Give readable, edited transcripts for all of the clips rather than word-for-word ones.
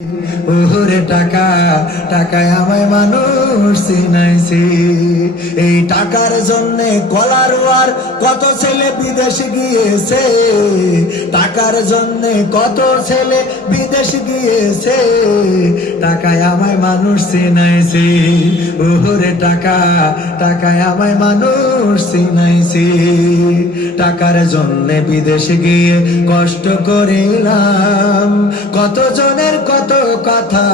ওরে টাকা টাকায় আমায় মানুষ চিনাইছে। এই টাকার জন্য কলারওয়ার কত ছেলে বিদেশ গিয়েছে, টাকার জন্য কত ছেলে বিদেশ গিয়েছে, টাকায় আমায় মানুষ চিনাইছে। ওরে টাকা টাকায় আমায় মানুষ চিনাইছে। টাকার জন্য বিদেশ গিয়ে কষ্ট করিলাম, কত জনের কত কথা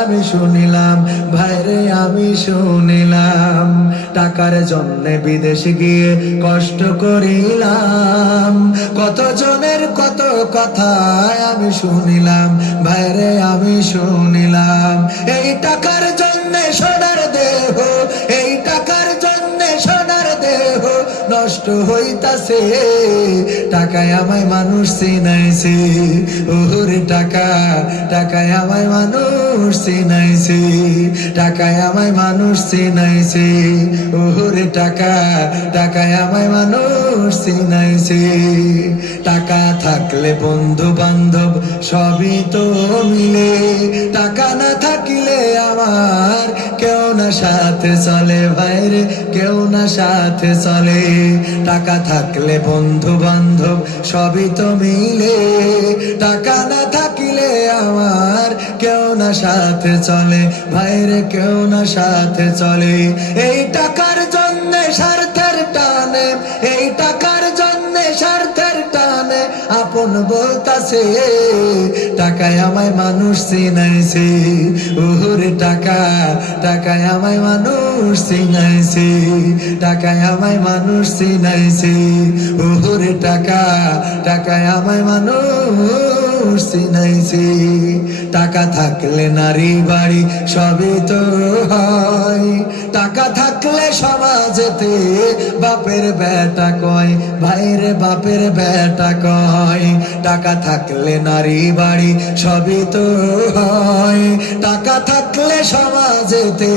আমি শুনিলাম, ভাইরে আমি শুনিলাম। টাকার জন্য বিদেশ গিয়ে কষ্ট করিলাম, কত জনের কত কথা আমি শুনিলাম, ভাইরে আমি শুনিলাম। এই টাকার জন্য সোনার দেহ, এই টাকার জন্য সোনার দেহ নষ্ট হইতাছে, টাকায় আমায় মানুষ চিনাইছে। ওরে টাকা টাকায় আমায় মানুষ চিনাইছে, টাকায় আমায় মানুষ চিনাইছে। ওরে টাকা টাকায় আমায় মানুষ চিনাইছে। টাকা থাকলে বন্ধু বান্ধব সবই তো মিলে, টাকা না থাকিলে আমার কেউ না সাথে চলে, ভাইরে কেউ না সাথে চলে। টাকা থাকলে বন্ধু বান্ধব সবই তো মিলে, টাকা না থাকিলে আমার কেউ না সাথে চলে, ভাইরে কেউ না সাথে চলে। এই টাকার জন্য স্বার্থের টানে, এই টাকার জন্য স্বার্থের টানে আপন বলতাছে, টাকায় আমায় মানুষ চিনাইছে। ওরে টাকা টাকায় আমায় মানুষ চিনাইছে, টাকায় আমায় মানুষ চিনাইছে। ওরে টাকা টাকায় আমায় মানুষ চিনাইছে। টাকা থাকলে নারী বাড়ি সবই তো হয়, টাকা থাকলে সমাজেতে বাপের বেটা কয়, ভাইরে বাপের বেটা কয়। টাকা থাকলে নারী বাড়ি সবই তো হয়, টাকা থাকলে সমাজেতে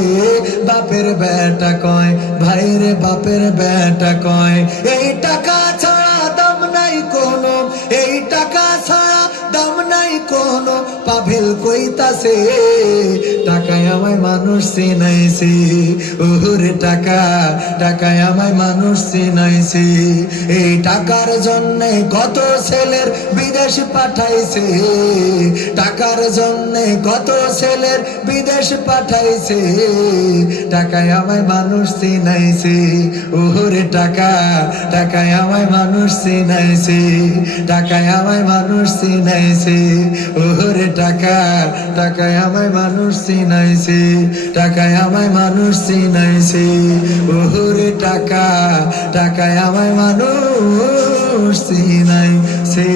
বাপের বেটা কয়, ভাইরে বাপের বেটা কয়। এই টাকা ছাড়া দাম নাই কোনো, এই টাকা ছাড়া দাম নাই কোনো, পাভেল কইতাছে, টাকায় আমায় মানুষ চিনাইছে। ওরে টাকা টাকায় আমায় মানুষ চিনাইছে। এই টাকার জন্য কত ছেলের বিদেশ পাঠাইছে, টাকার জন্য কত ছেলের বিদেশ পাঠাইছে, টাকায় আমায় মানুষ চিনাইছে। ওরে টাকা টাকায় আমায় মানুষ চিনাইছে, টাকায় আমায় মানুষ চিনাইছে। ওরে টাকা টাকায় আমায় মানুষ চিনাইছে, টাকায় আমায় মানুষ চিনাইছে। ওরে টাকা টাকায় আমায় মানুষ চিনাইছে।